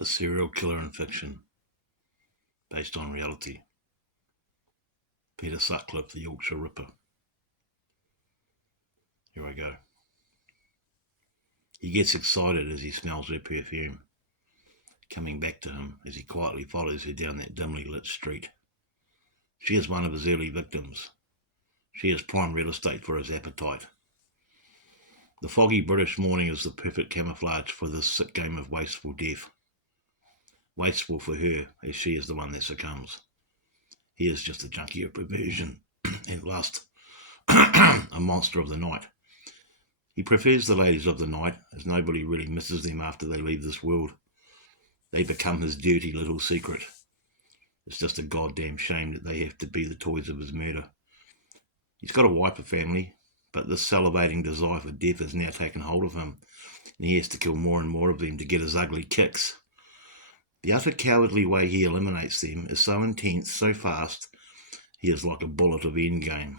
A serial killer in fiction, based on reality. Peter Sutcliffe, the Yorkshire Ripper. Here I go. He gets excited as he smells her perfume, coming back to him as he quietly follows her down that dimly lit street. She is one of his early victims. She is prime real estate for his appetite. The foggy British morning is the perfect camouflage for this sick game of wasteful death. Wasteful for her, as she is the one that succumbs. He is just a junkie of perversion and lust, a monster of the night. He prefers the ladies of the night, as nobody really misses them after they leave this world. They become his dirty little secret. It's just a goddamn shame that they have to be the toys of his murder. He's got a wife, a family, but this salivating desire for death has now taken hold of him, and he has to kill more and more of them to get his ugly kicks. The utter cowardly way he eliminates them is so intense, so fast, he is like a bullet of endgame.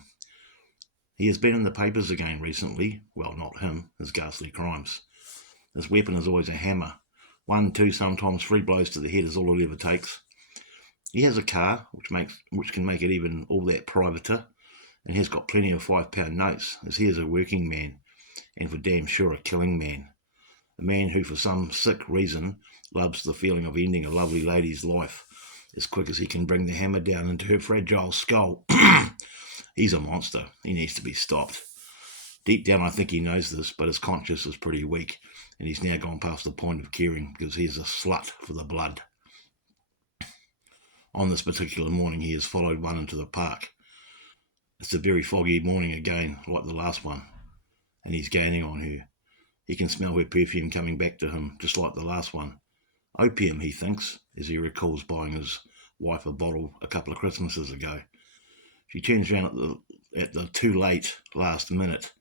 He has been in the papers again recently. Well, not him, his ghastly crimes. His weapon is always a hammer. 1, 2, sometimes 3 blows to the head is all it ever takes. He has a car, which can make it even all that privater, and has got plenty of £5 notes, as he is a working man, and for damn sure a killing man. A man who, for some sick reason, loves the feeling of ending a lovely lady's life as quick as he can bring the hammer down into her fragile skull. He's a monster. He needs to be stopped. Deep down I think he knows this, but his conscience is pretty weak, and he's now gone past the point of caring, because he is a slut for the blood. On this particular morning he has followed one into the park. It's a very foggy morning again, like the last one, and he's gaining on her. He can smell her perfume coming back to him, just like the last one. Opium, he thinks, as he recalls buying his wife a bottle a couple of Christmases ago. She turns around at the too late last minute,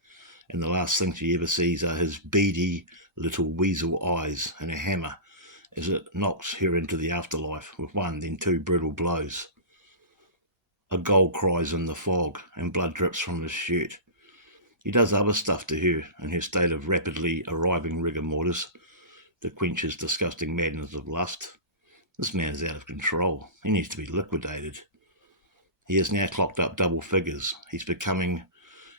and the last thing she ever sees are his beady little weasel eyes and a hammer as it knocks her into the afterlife with 1, then 2 brutal blows. A gull cries in the fog, and blood drips from his shirt. He does other stuff to her in her state of rapidly arriving rigor mortis to quench his disgusting madness of lust. This man is out of control. He needs to be liquidated. He has now clocked up double figures. He's becoming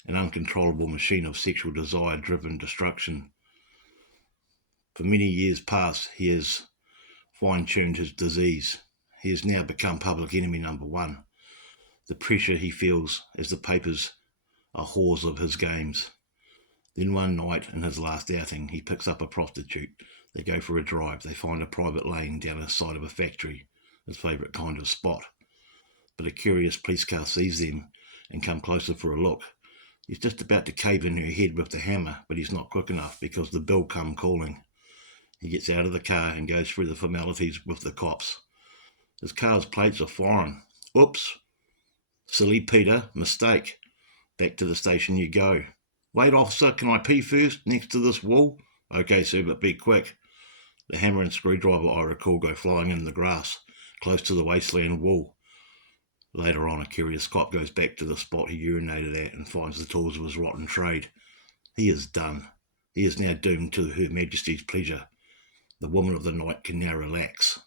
an uncontrollable machine of sexual desire-driven destruction. For many years past, he has fine-tuned his disease. He has now become public enemy number 1. The pressure he feels as the papers are whores of his games. Then one night, in his last outing, he picks up a prostitute. They go for a drive. They find a private lane down the side of a factory, his favourite kind of spot. But a curious police car sees them and come closer for a look. He's just about to cave in her head with the hammer, but he's not quick enough because the bill come calling. He gets out of the car and goes through the formalities with the cops. His car's plates are foreign. Oops. Silly Peter, mistake. Back to the station you go. Wait, officer, can I pee first, next to this wall? Okay, sir, but be quick. The hammer and screwdriver, I recall, go flying in the grass, close to the wasteland wall. Later on, a curious cop goes back to the spot he urinated at and finds the tools of his rotten trade. He is done. He is now doomed to Her Majesty's pleasure. The woman of the night can now relax.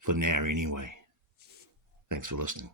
For now, anyway. Thanks for listening.